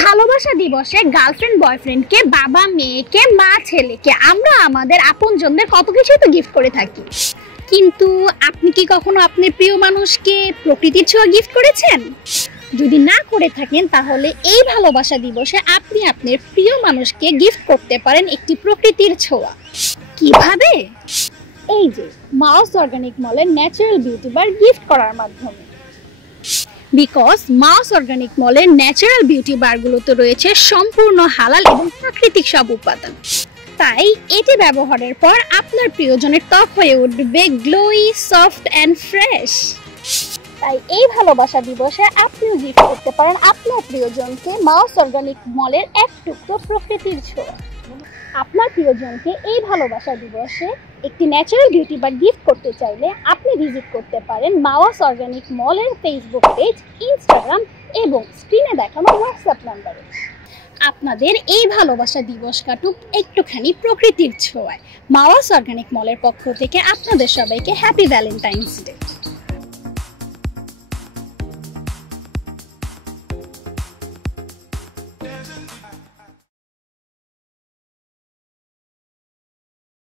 ভালোবাসা দিবসে গার্লফ্রেন্ড বয়ফ্রেন্ডকে, বাবা মেয়েকে, মা ছেলেকে আমরা আমাদের আপনজনদের কত কিছুই তো গিফট করে থাকি। কিন্তু আপনি কি কখনো আপনার প্রিয় মানুষকে প্রকৃতির ছোঁয়া গিফট করেছেন? যদি না করে থাকেন তাহলে এই ভালোবাসা দিবসে আপনি আপনার প্রিয় মানুষকে গিফট করতে পারেন একটি প্রকৃতির ছোঁয়া। কিভাবে? এই যে মাউস অর্গানিক মলের ন্যাচারাল বিউটি বার গিফট করার মাধ্যমে। বিকজ মাউস অর্গানিক মলের ন্যাচারাল বিউটি বারগুলোতে রয়েছে সম্পূর্ণ হালাল এবং প্রাকৃতিক সব উপাদান, তাই এটি ব্যবহারের পর আপনার প্রিয়জনের ত্বক হয়ে উঠবে গ্লোয়ি, সফট অ্যান্ড ফ্রেশ। তাই এই ভালোবাসা দিবসে আপনিও গিফট করতে পারেন আপনার প্রিয়জনকে মাউস অর্গানিক মলের এক টুকরো প্রকৃতির ছোঁয়া। আপনার প্রিয়জনকে এই ভালোবাসা দিবসে একটি ন্যাচারাল বিউটি বার গিফট করতে চাইলে আপনি ভিজিট করতে পারেন মাউস অর্গানিক মলের ফেসবুক পেজ, ইনস্টাগ্রাম এবং স্ক্রিনে দেখানো হোয়াটসঅ্যাপ নাম্বারে। আপনাদের এই ভালোবাসা দিবস কাটুক একটুখানি প্রকৃতির ছোঁয়ায়। মাউস অর্গানিক মলের পক্ষ থেকে আপনাদের সবাইকে হ্যাপি ভ্যালেন্টাইন্স ডে।